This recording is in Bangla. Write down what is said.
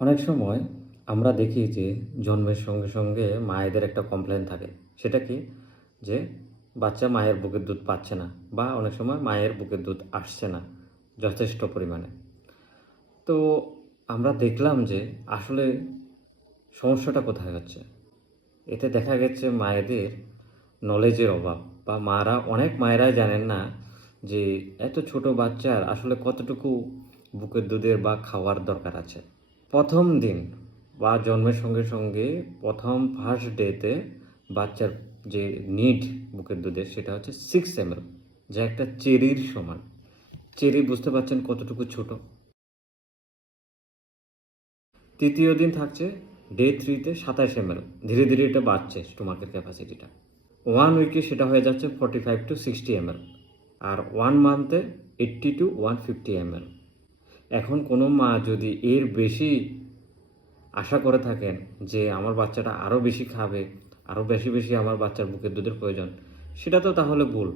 অনেক সময় আমরা দেখি যে জন্মের সঙ্গে সঙ্গে মায়েদের একটা কমপ্লেন থাকে। সেটা কি? যে বাচ্চা মায়ের বুকের দুধ পাচ্ছে না বা অনেক সময় মায়ের বুকের দুধ আসছে না যথেষ্ট পরিমাণে। তো আমরা দেখলাম যে আসলে সমস্যাটা কোথায় হচ্ছে? এতে দেখা গেছে মায়েদের নলেজের অভাব বা অনেক মায়েরাই জানেন না যে এত ছোট বাচ্চার আসলে কতটুকু বুকের দুধের বা খাওয়ার দরকার আছে। প্রথম দিন বা জন্মের সঙ্গে সঙ্গে প্রথম ফার্স্ট ডেতে বাচ্চার যে নিড বুকের দুধের সেটা হচ্ছে 6 ml, যা একটা চেরির সমান। চেরি বুঝতে পারছেন কতটুকু ছোট। তৃতীয় দিন থাকছে ডে 3-তে 27 ml। ধীরে ধীরে এটা বাড়ছে স্টোমাকের ক্যাপাসিটিটা। 1 উইকে সেটা হয়ে যাচ্ছে 45-60 ml, আর 1 মান্থে 80-150 ml। এখন কোনো মা যদি এর বেশি আশা করে থাকেন যে আমার বাচ্চাটা আরও বেশি খাবে, আরও বেশি বেশি আমার বাচ্চার বুকের দুধের প্রয়োজন, সেটা তো তাহলে ভুল।